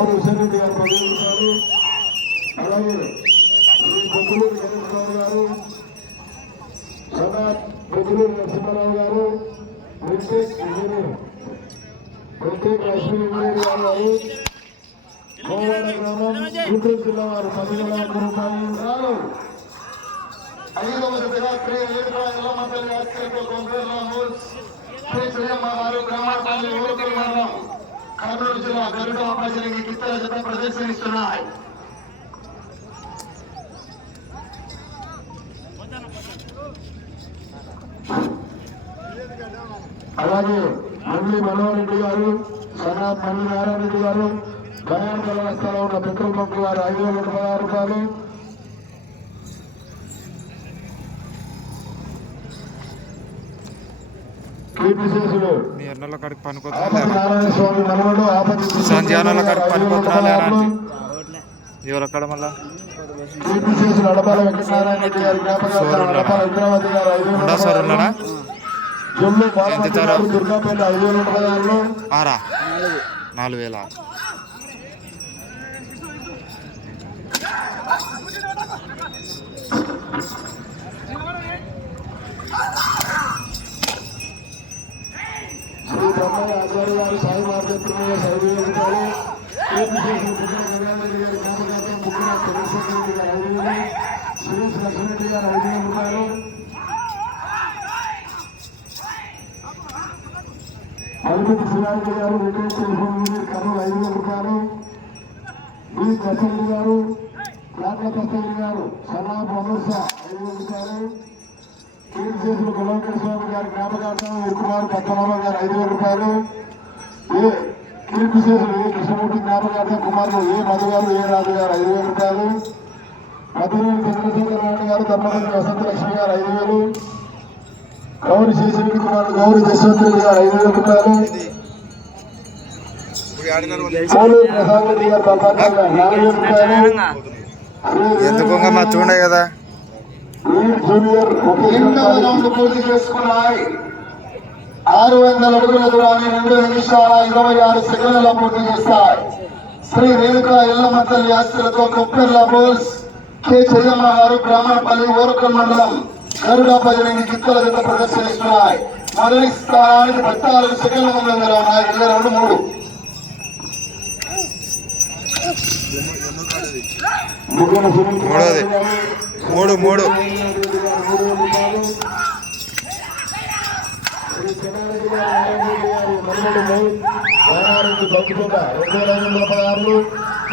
గౌరవ విశ్వరెడ్డి గారు 10 రూపాయలు. అలాగే పొద్దులూరు గణేశ్వరరావు గారు, సదా పొద్దులూరు నరసింహారావు గారు, మిల్టేక్ లక్ష్మీ ఇంజనీర్ గారు, కోవాడ గ్రామం గుంటూరు జిల్లా వారు 10,000 రూపాయలు. 5వ విధంగా శ్రీ ఎల్లమ్మతల్లి ఆశ్చర్య కొందరు శ్రీ శ్రీయమ్మ వారు గ్రామాపల్లి ఊరుకల్ మండలం కర్నూలు జిల్లా గరుడ ఆపరేషన్కి కిత్తల జత ప్రదర్శనిస్తున్నాయి. అలాగే మండలి మనోహర్ రెడ్డి గారు, సనా మల్లి నారాయణ రెడ్డి గారు, ప్రయాణ వ్యవస్థలో ఉన్న పెట్రోల్ బంక్ వారు 5,116 రూపాయలు. నారాయణ స్వామి మనవడు అడపాల వెంకటనారాయణ రెడ్డి గారి జ్ఞాపకార్థం అడపాల ఇంద్రావతి గారు 5,000. జమ్ము దుర్గాపేట 5,116. 4,000. శ్రీ బ్రహ్మయ్య ఆచార్య గారు సాయి మార్కెట్ 5,000 రూపాయలు. సురేష్ లక్ష్మణరెడ్డి గారు 5,000 రూపాయలు. అల్పిటి శివారెడ్డి గారు రిటైర్ టెలిఫోన్ యూనిట్ కర్నూలు 5,000 రూపాయలు. బి దశరెడ్డి గారు, రాట్ల దశరెడ్డి గారు, సలాబ్ అమర్ష 5,000 రూపాయలు. కీర్తిశేషులు గుణవంకర స్వామి గారి జ్ఞాపకార్థం ఉరుకుమారు పద్మనాభం గారు 5,000 రూపాయలు. కీర్తిశేషులు ఏ కృష్ణమూర్తి జ్ఞాపకార్థం కుమారులు ఏ మధు గారు, ఏ రాజు గారు 5,000 రూపాయలు. మధురేని చంద్రశేఖర నాయుడు గారు, ధర్మపతి వసంత లక్ష్మి గారు 5,000. గౌరి శేషరెడ్డి కుమారుడు గౌరి జశ్వంత్ రెడ్డి గారు 5,000 రూపాయలు. కోలూరు ప్రసాద్ రెడ్డి గారు 4,000 రూపాయలు. చూడే కదా జూనియర్ 8వ రౌండ్ పూర్తి చేసుకున్నాయి. 600 అడుగుల దూరాన్ని 2 నిమిషాల 26 సెకండ్లలో పూర్తి చేస్తాయి. శ్రీ రేణుకా ఎల్లమ్మ తల్లి ఆస్తులతో కొప్పెర్ల బోల్స్ కె చెయ్యమ్మ గారు బ్రాహ్మణపల్లి ఓరకల్ మండలం గరుడ భజనని కిత్తల జత ప్రదర్శనిస్తున్నాయి. మొదటి స్థానానికి 14 సెకండ్ల ముందంగా ఉన్నాయి. 2-3 మూడు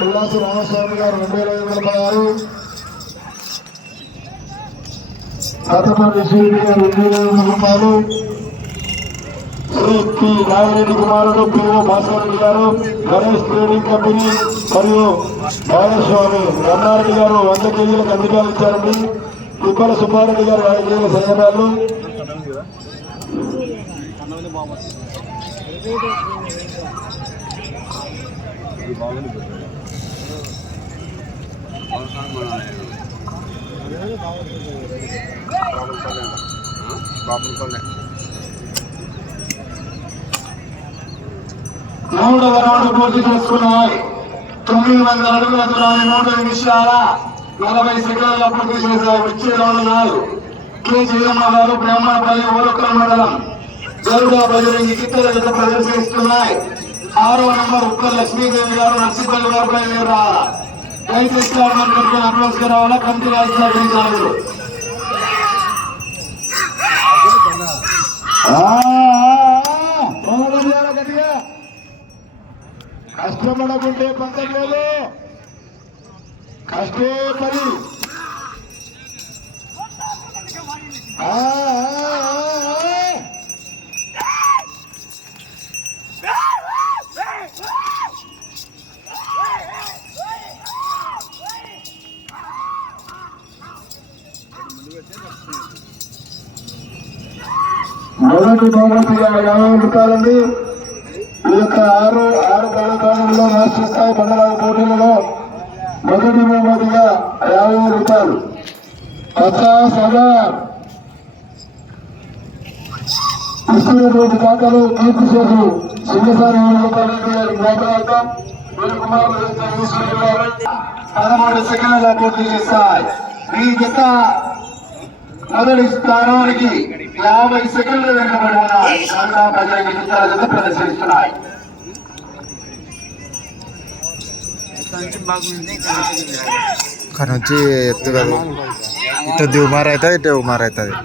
ఉల్లాసు రామస్వామి గారు 2,516. శ్రీరెడ్డి గారు 2,500 రూపాయలు. శ్రీ పి నాగిరెడ్డి కుమారుడు పిఓ భాస్కరెడ్డి గారు గణేష్ ట్రేడింగ్ కంపెనీ మరియు బాలస్వామి రమణారెడ్డి గారు 100 కేజీల కందికాయలు ఇచ్చారండి. తిప్పల సుబ్బారెడ్డి గారు 5 కేజీల శనగలు. మూడవ రౌండ్ పూర్తి చేసుకున్నాయి. 900 అడుగుల దూరాన్ని 3 నిమిషాల 40 సెకండ్ల పూర్తి చేశారు. వచ్చే రౌండ్ 4 కె జయమ్మ గారు బ్రాహ్మణపల్లి ఓరకల్ మండలం గరుడ భజనకి కిత్తల జత ప్రదర్శిస్తున్నాయి. 6వ నంబర్ ఉక్కర్ లక్ష్మీదేవి గారు నర్సిపల్లి గారు బయలుదేరాల. దయచేసి అడ్వాన్స్ గా రావాలా కమిటీ రాజు కష్టపడకుంటే పంతం లేదు, కష్టే పని. మొదటి బహుమతిగా 50 రూపాయలండి. ఈ యొక్క 6 బలకాలంలో రాష్ట్ర స్థాయి మండలాల పోటీలలో మొదటి బహుమతిగా 50 రూపాయలు. 50,000 ఇస్తున్నటువంటి దాతలు కీర్తిశేషులు సింగసారి 7 రూపాయలు జ్ఞాపకార్థం వీరకుమారులు 13 సెకండ్లలో పూర్తి చేస్తాయి. ఈ జత మొదటి స్థానానికి 50 సెకండ్లు వెనుకబడి ఉన్నాయి. 15 నిమిషాల జత ప్రదర్శిస్తున్నాయి. ఇక్కడ నుంచి ఎత్తు కదా, ఇటు దిగుమారు అవుతుంది, ఇటు ఉమారు అవుతుంది.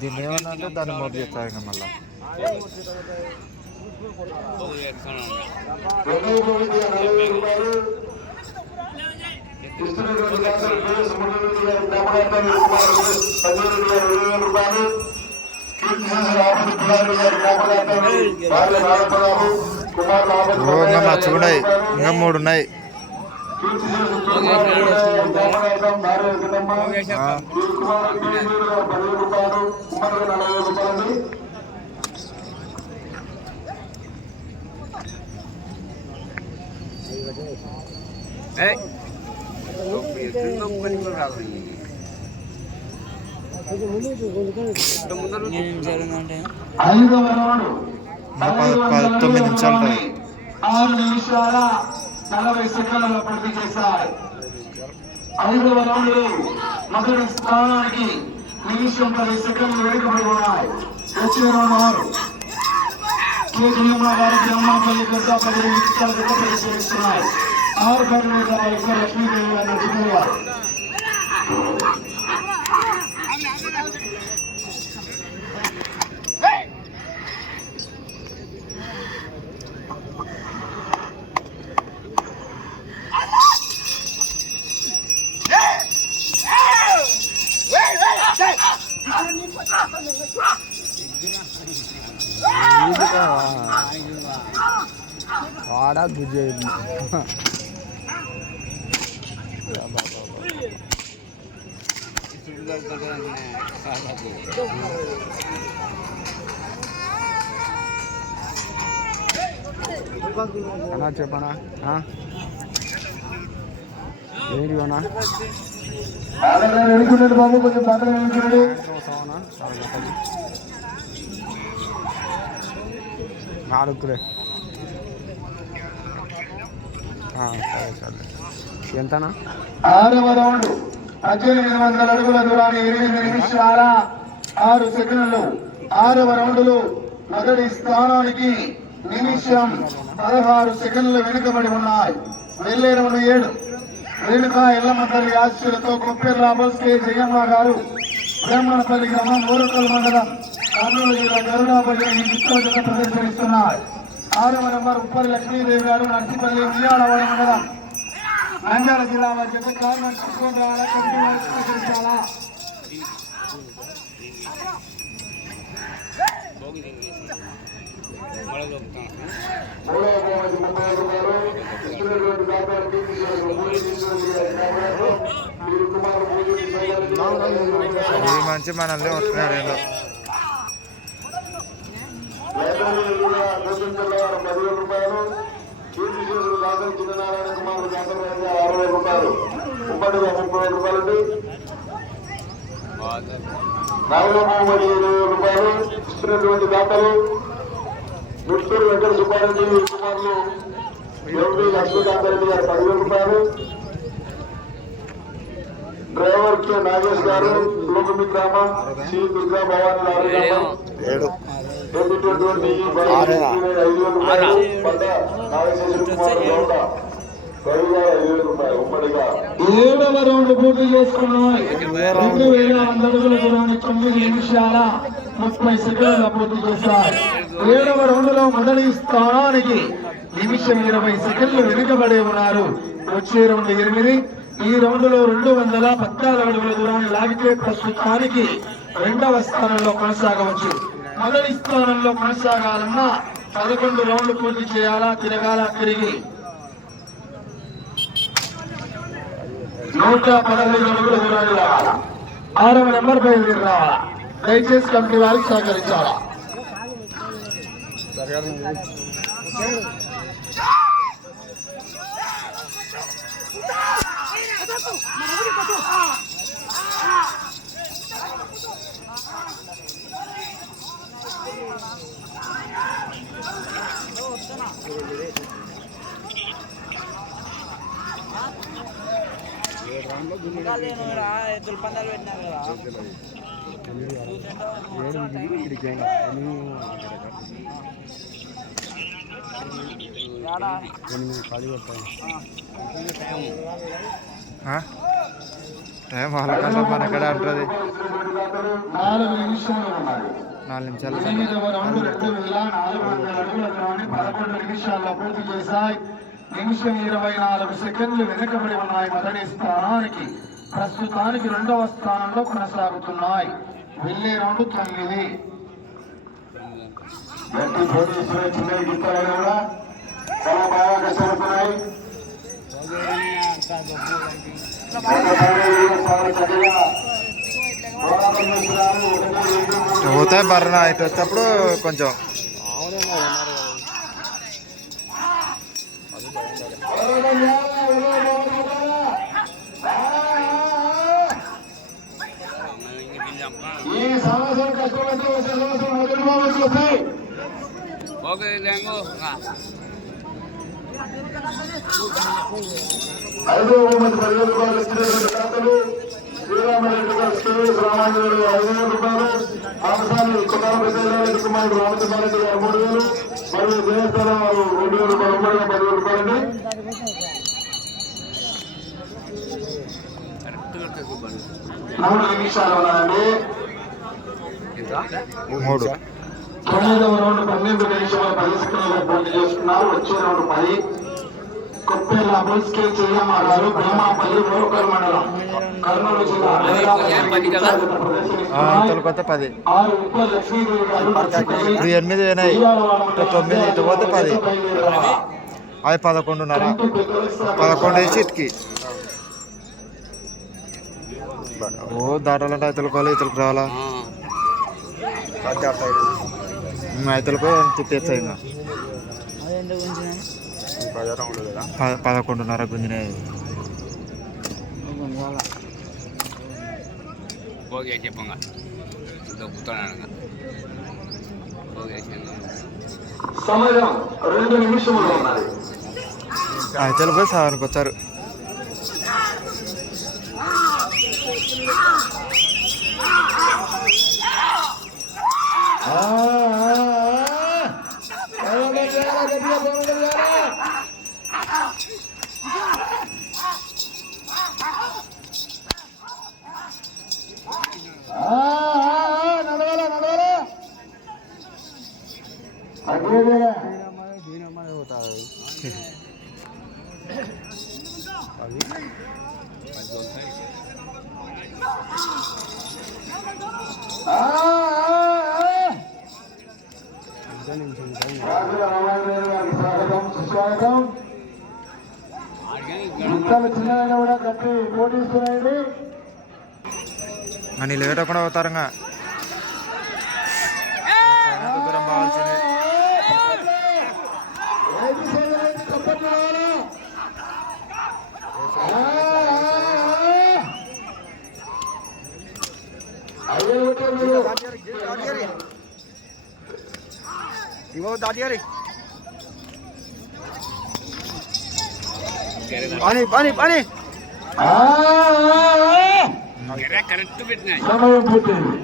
దీన్ని ఏమన్నా అంటే దాన్ని మొదలు చేస్తారు ఇంకా మళ్ళీ. ఇంకా మర్చిపోయి ఇంకా 3 ఉన్నాయి. ఐదవ రౌండ్ 19 నిమిషాలు. 6 నిమిషాల 40 సెకండ్లలో పూర్తి చేశారు. 5వ రౌండ్ లో మొదటి స్థానానికి నిమిషం 10 సెకండ్లు వెనుకబడి ఉన్నాయి. వచ్చే రౌండ్ 6 కేజీఎం గారికి అమ్మాపల్లి గడ్డ 15 నిమిషాల గడ్డ పరిశీలిస్తున్నాయి. 6 పరిమిత లక్ష్మీదేవి గారు నడుచుకున్నారు. వాడా గుజ్జు అన్నా చెప్పనా ఏంటి అన్నా బాబు కొంచెం బాగా వెనుకున్నాడు. 4 సరే సరే. ఎంతనా? 6వ రౌండ్ 1800 అడుగుల దూరాన్ని 8 నిమిషాల 6 సెకండ్లు. 6వ రౌండ్ లో మొదటి స్థానానికి నిమిషం 16 సెకండ్లు వెనుకబడి ఉన్నాయి. వెళ్లే రౌండ్ 7 రేణుకా ఎల్లమ్మ తల్లి ఆశీస్సులతో కొప్పెర్ల అబోస్కే జగమ్మ గారు బ్రహ్మణపల్లి గ్రామం ఊరకల్ మండలం కర్నూలు జిల్లా గరుడాపల్లి ప్రదర్శనిస్తున్నారు. 6వ నంబర్ ఉప్పరి లక్ష్మీదేవి గారు నర్సిపల్లి ఉయ్యాలవాడ మండలం నంద్యాల జిల్లా మధ్య కారణం కమిటీ వారికి ప్రదర్శించాలా. మంచి మనల్ని వస్తున్నారు ఏదో. కీర్తి శేషులు దాసరి చిన్ననారాయణ కుమారుడు దాసరి 60 రూపాయలు, ఉమ్మడిగా 30 రూపాయలండి. నాగమహమ్మడి 20 రూపాయలు ఇస్తున్నటువంటి దాతలు ముత్తూరు వెంకట సుబ్బారెడ్డి కుమారులు ఎంపీ లక్ష్మీకాంతారెడ్డి గారు 10,000 రూపాయలు. డ్రైవర్ కె నాగేష్ గారు లోకమి గ్రామం శ్రీ దుర్గా భవానీ లారీ గ్రామం 7 7వ రౌండ్ పూర్తి చేసుకున్నాయి. 2100 అడుగుల దూరాన్ని 9 నిమిషాల 30 సెకండ్ల పూర్తి చేశారు. 7వ రౌండ్ లో మొదటి స్థానానికి నిమిషం 20 సెకండ్లు వెనుకబడి ఉన్నారు. వచ్చే రౌండ్ 8. ఈ రౌండ్ లో 214 అడుగుల దూరాన్ని లాగితే ప్రస్తుతానికి 2వ స్థానంలో కొనసాగవచ్చు. మొదటి స్థానంలో కొనసాగాలన్నా 11 రౌండ్లు పూర్తి చేయాలా, తిరగాల. తిరిగి 115 అడుగుల దూరాన్ని రావాలా. 6వ నెంబర్ బయలుదేరి రావాలా. దయచేసి కమిటీ వారికి సహకరించాలా. ఎద్దుల పందాలు పెట్టినారు కదా టైం వాళ్ళకంటే మనకడే ఉంటుంది 4 నిమిషాలు ఉన్నాయి. 4 నిమిషాలు 8వ రౌండ్ 2400 అడుగుల దూరాన్ని 11 నిమిషాల్లో పూర్తి చేశాయి. నిమిషం 24 సెకండ్లు వెనుకబడి ఉన్నాయి. మొదటి స్థానానికి ప్రస్తుతానికి 2వ స్థానంలో కొనసాగుతున్నాయి. వెళ్ళే రౌండ్ 9. గట్టి పోటీసులు చిన్న గీతాలు కూడా చాలా బాగా కష్టపడుతున్నాయి. పోతాయి బర్ర అయితే వచ్చేటప్పుడు కొంచెం ఈ సంవత్సరం కష్టపడితే వచ్చే సంవత్సరం మొదటి బాబు వస్తాయి. ఐదో బహుమతి 10,000 రూపాయలు ఇచ్చినటువంటి దాతలు శ్రీరామరెడ్డి గారు శ్రీ రామాంజనేయులు 5,000 రూపాయలు, ఆమసాని కుమారెడ్డి కుమారుడు రామచంద్రారెడ్డి గారు 3,000 మరియు దేవస్థానం వారు 2,000 రూపాయలు 10,000 రూపాయలండి. మూడు నిమిషాలు ఉన్నాయండి. 3 9వ రౌండ్ 12 నిమిషాల 10 సెకండ్లలో పూర్తి చేసుకున్నారు. వచ్చే రౌండ్ 10. కొప్పేళ్ళ మున్సిపల్ చెయ్యమ్మ గారు భీమాపల్లి రోకల్ మండలం కర్నూలు జిల్లా కొత్త 10 6 ఉప్ప లక్ష్మీదేవి గారు ఇప్పుడు 8 అయినాయి. 9 ఇటు పోతే 10 అవి 11:30 11 వేసి ఇటుకి ఓ దాటాలంటే అయితలకోవాలి ఇతలకు రావాలా అయితలకు తిప్పేస్తాయి ఇంకా 11:30 గుంజినాయి. సమయం 2 నిమిషములు ఉన్నది. అయితలు పోయి సాగానికి వచ్చారు. చిన్న కూడా కట్టి పోటీస్తున్నాయండి. అని లేటకుండా అవుతారుగా దూరం బాగాల్సింది. పానీ పానీ పానీ సమయం పూర్తయింది.